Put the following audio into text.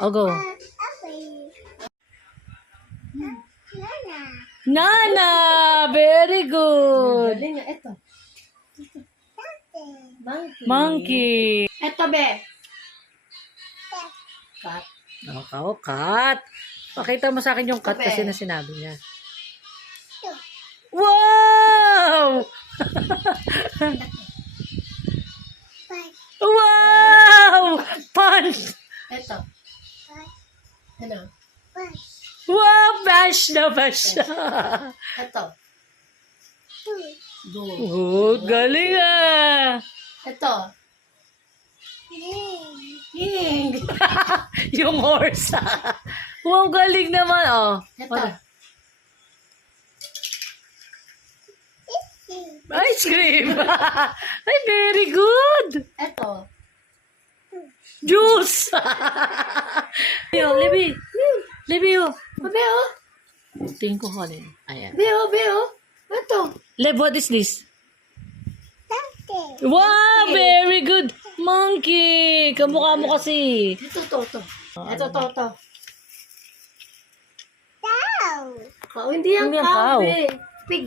Oh, go. Nana! Very good. Galing nga. Ito. Monkey. Ito, be. Cat. Oh, cat. Pakita mo sa akin yung cat kasi na sinabi niya. Wow! Wow! Punch! Ito. Ano? Wow! Bash na bash. Ito. Good. Oh, galing ah! Ito. King. Yung horse. Wow, galing naman. Oh. Ito. Ice cream. Ay, very good. Ito. Juice. Yo, Libby. Libby, oh. Beo. Tingin ko ko rin. Ayan. Beo. Ito. Leb, what is this? Wow, very good. Monkey. Kamukha mo kasi. Ito. Ito. Hindi yan Hindi yan cow, cow. be.